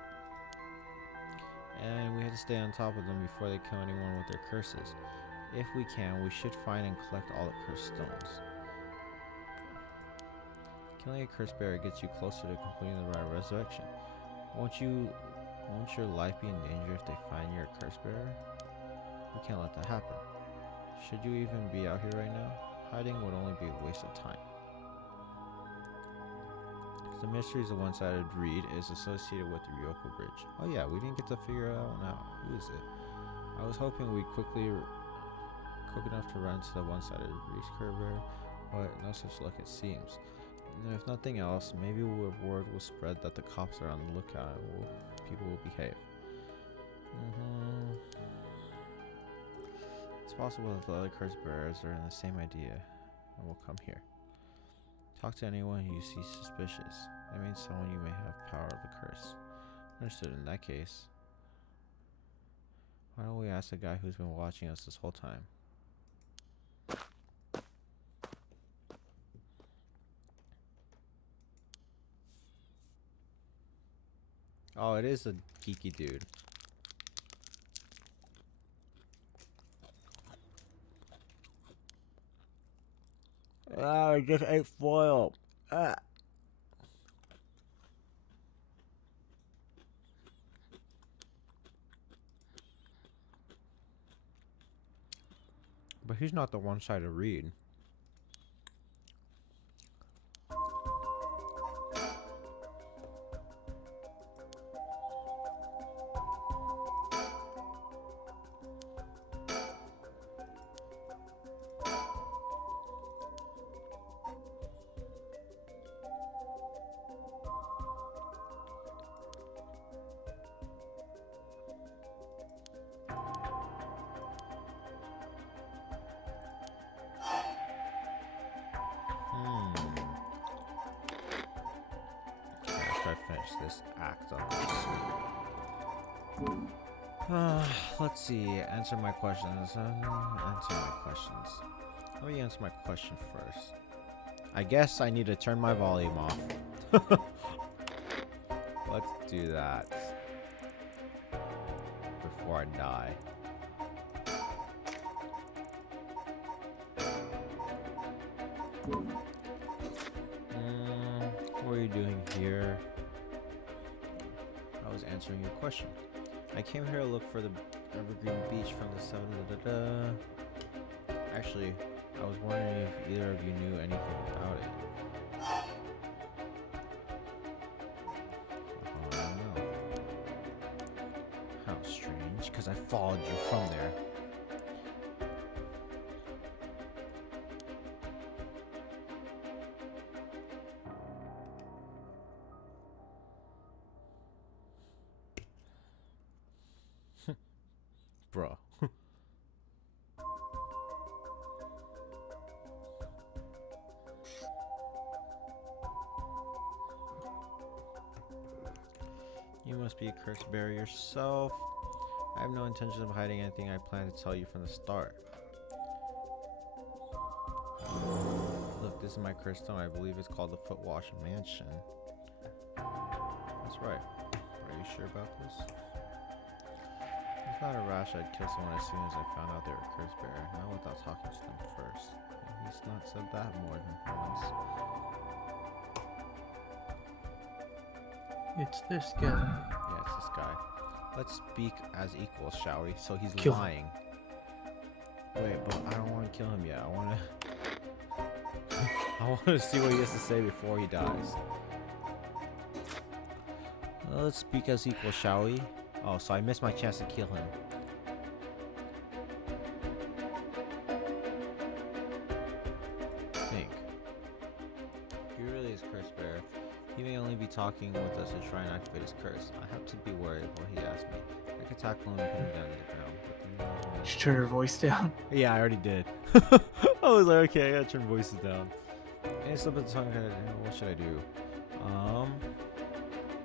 and we have to stay on top of them before they kill anyone with their curses. If we can, we should find and collect all the cursed stones. Killing a curse bearer gets you closer to completing the rite of resurrection. Won't your life be in danger if they find you're a curse bearer? We can't let that happen. Should you even be out here right now? Hiding would only be a waste of time. The mysteries of one-sided reed is associated with the Ryoko Bridge. Oh yeah, we didn't get to figure that one out. Who is it? I was hoping we'd quick enough to run to the one-sided reed curve, but no such luck it seems. And if nothing else, maybe word will spread that the cops are on the lookout and people will behave. It's possible that the other curse bearers are in the same idea and will come here. Talk to anyone you see suspicious. That means someone you may have power of the curse. Understood. In that case, why don't we ask the guy who's been watching us this whole time? Oh, it is a geeky dude. Ah, I just ate foil. Ah. But he's not the one-sided reed. Finish this act up. Let's see. Answer my questions. Answer my questions. Let me answer my question first. I guess I need to turn my volume off. Let's do that before I die. What are you doing here? I was answering your question. I came here to look for the Evergreen Beach from the 7. Actually, I was wondering if either of you knew anything about it. Oh no. How strange, because I followed you from there. Bro. You must be a curse bearer yourself. I have no intention of hiding anything. I plan to tell you from the start. Look, this is my curse stone. I believe it's called the Footwash Mansion. That's right. Are you sure about this? It's not a rash. I'd kill someone as soon as I found out they were a curse bearer. Not without talking to them first. He's not said that more than once. It's this guy. Yeah, it's this guy. Let's speak as equals, shall we? So he's Kill him. lying. Wait, but I don't want to kill him yet. I want to see what he has to say before he dies. Let's speak as equals, shall we? Oh, so I missed my chance to kill him. Think. If he really is curse bearer, he may only be talking with us to try and activate his curse. I have to be worried of what he asked me. I could tackle him and put him down to the ground. But Did you turn your voice down? yeah, I already did. I was like, okay, I gotta turn voices down. Any slip of the tongue, what should I do?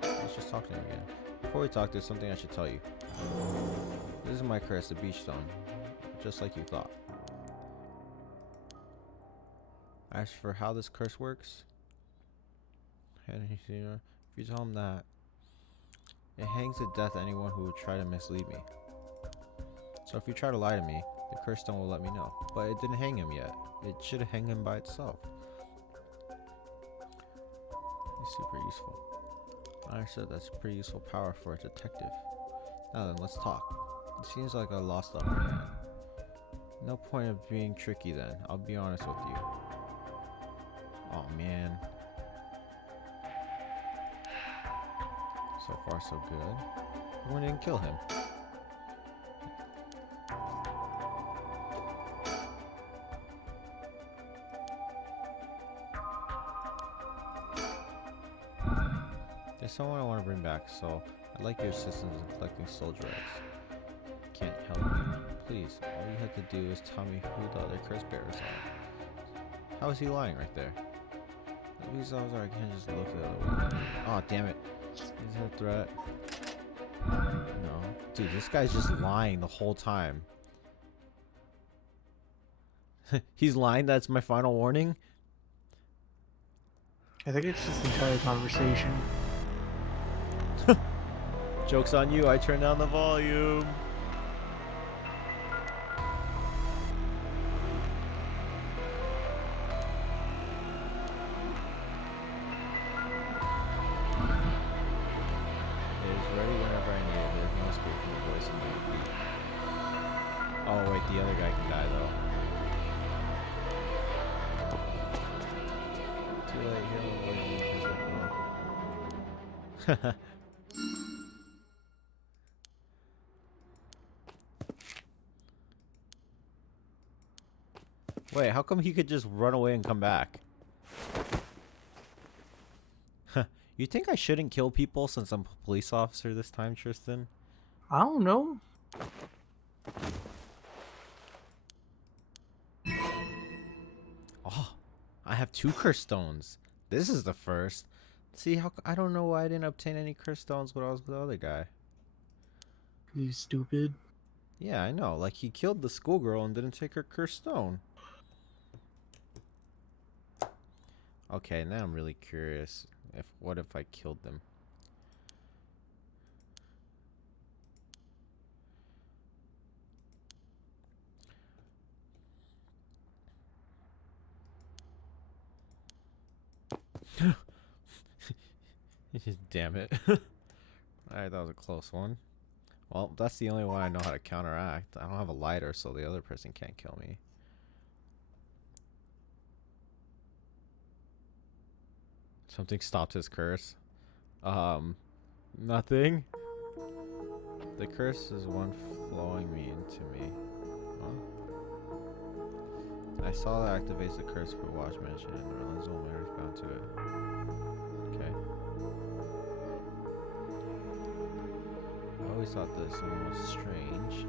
Let's just talk to him again. Before we talk, there's something I should tell you. This is my curse, the beach stone. Just like you thought. As for how this curse works, and if you tell him that It hangs to death anyone who would try to mislead me. So if you try to lie to me, the cursed stone will let me know. But it didn't hang him yet. It should have hanged him by itself. He's super useful. I understood that's pretty useful power for a detective. Now then, let's talk. It seems like I lost the upper hand. No point of being tricky then. I'll be honest with you. Oh man. So far so good. Everyone didn't kill him. There's someone I want to bring back, so I'd like your assistance in collecting soldier eggs. Can't help you. Please, all you have to do is tell me who the other curse bearers are. How is he lying right there? At least I can't just look the other way. Oh, damn it. Is that a threat? No. Dude, this guy's just lying the whole time. He's lying? That's my final warning? I think it's just the entire conversation. Joke's on you, I turned down the volume. Oh wait, the other guy can die though. Too late, he'll Wait, how come he could just run away and come back? You think I shouldn't kill people since I'm a police officer this time, Tristan? I don't know. Oh, I have 2 curse stones. This is the first. See, how I don't know why I didn't obtain any curse stones when I was with the other guy. You stupid. Yeah, I know. Like, he killed the schoolgirl and didn't take her curse stone. Okay, now I'm really curious. What if I killed them? Damn it. Alright, that was a close one. Well, that's the only one I know how to counteract. I don't have a lighter, so the other person can't kill me. Something stopped his curse. Nothing. The curse is one flowing me into me. Huh? I saw that activates the curse for watch mansion and Orlando's matter is bound to it. Okay. I always thought this one was strange.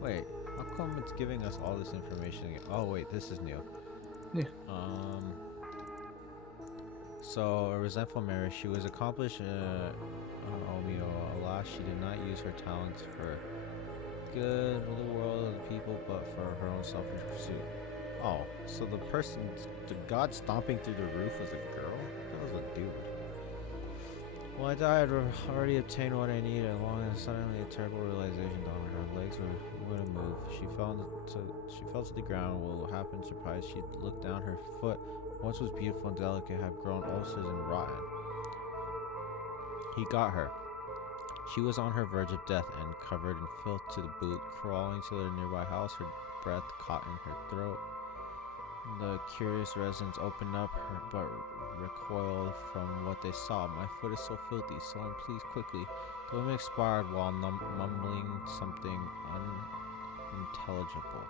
Wait, how come it's giving us all this information again? Oh wait, this is new. Yeah. So a resentful marriage. She was accomplished. Alas, she did not use her talents for good of the world of the people, but for her own selfish pursuit. Oh, so the god stomping through the roof was a girl? That was a dude. Well, I died, already obtained what I needed, along and suddenly a terrible realization dawned on her. Her legs wouldn't move. She fell to the ground. What happened? Surprised, she looked down. Her foot, once was beautiful and delicate, had grown ulcers and rotten. He got her. She was on her verge of death and covered in filth to the boot, crawling to the nearby house, her breath caught in her throat. The curious residents opened up her, but recoiled from what they saw. My foot is so filthy, someone please quickly. The woman expired while mumbling something unintelligible.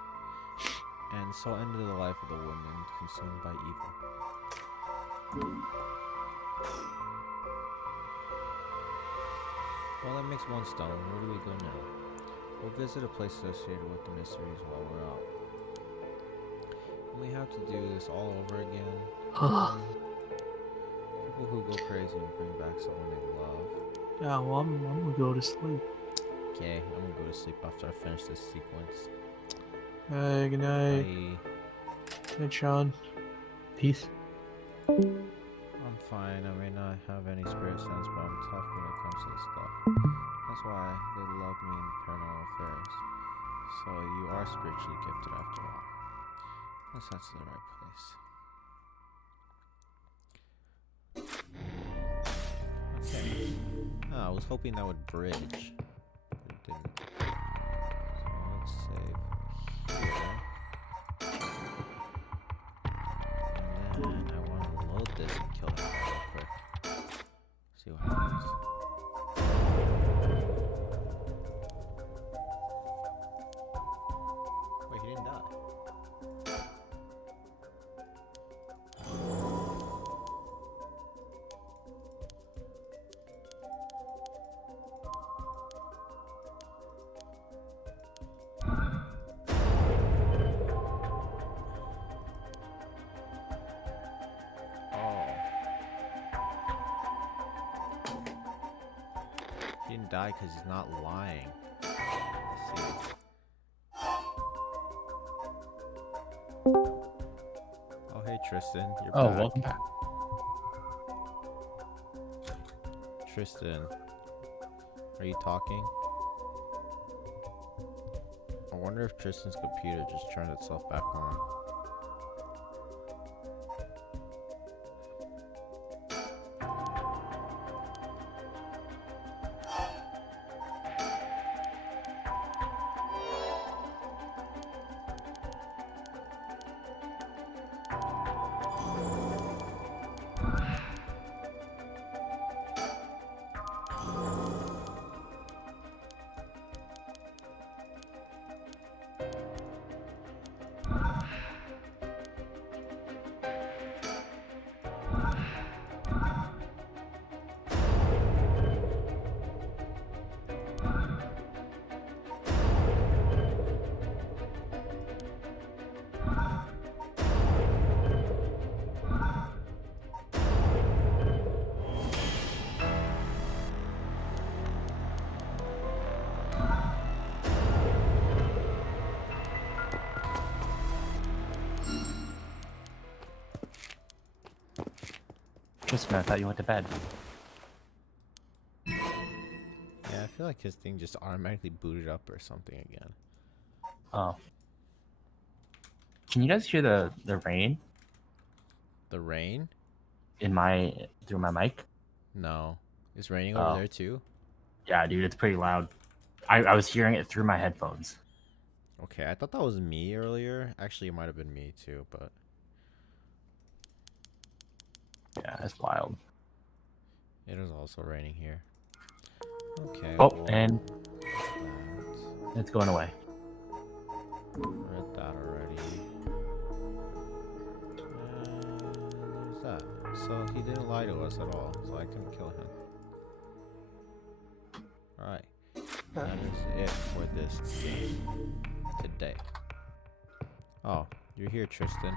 And so ended the life of the woman consumed by evil. Well, that makes one stone. Where do we go now? We'll visit a place associated with the mysteries while we're out. We have to do this all over again. People who go crazy and bring back someone they love. Yeah, well, I'm gonna go to sleep. Okay, I'm gonna go to sleep after I finish this sequence. Hey, good night. Bye. Hey, Sean. Peace. I'm fine. I may not have any spirit sense, but I'm tough when it comes to this stuff. That's why they love me in paranormal affairs. So you are spiritually gifted after all. Unless that's the right place. Okay. I was hoping that would bridge, but it didn't. So let's save here. And then I want to load this and kill that guy real quick. See what happens. Wait, he didn't die. He didn't die because he's not lying. Let's see. Oh, hey Tristan, you're Oh, back. welcome back. Tristan, are you talking? I wonder if Tristan's computer just turned itself back on. Tristan, I thought you went to bed. Yeah, I feel like his thing just automatically booted up or something again. Oh. Can you guys hear the rain The rain? through my mic? No. It's raining over Oh. there too? Yeah, dude, it's pretty loud. I was hearing it through my headphones. Okay, I thought that was me earlier. Actually, it might have been me too, but... Yeah, it's wild. It is also raining here. Okay. Oh, well, and that. it's going away. Read that already. And there's that. So he didn't lie to us at all, so I couldn't kill him. Alright. That is it for this game today. Oh, you're here, Tristan.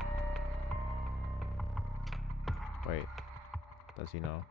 Wait. Does he know?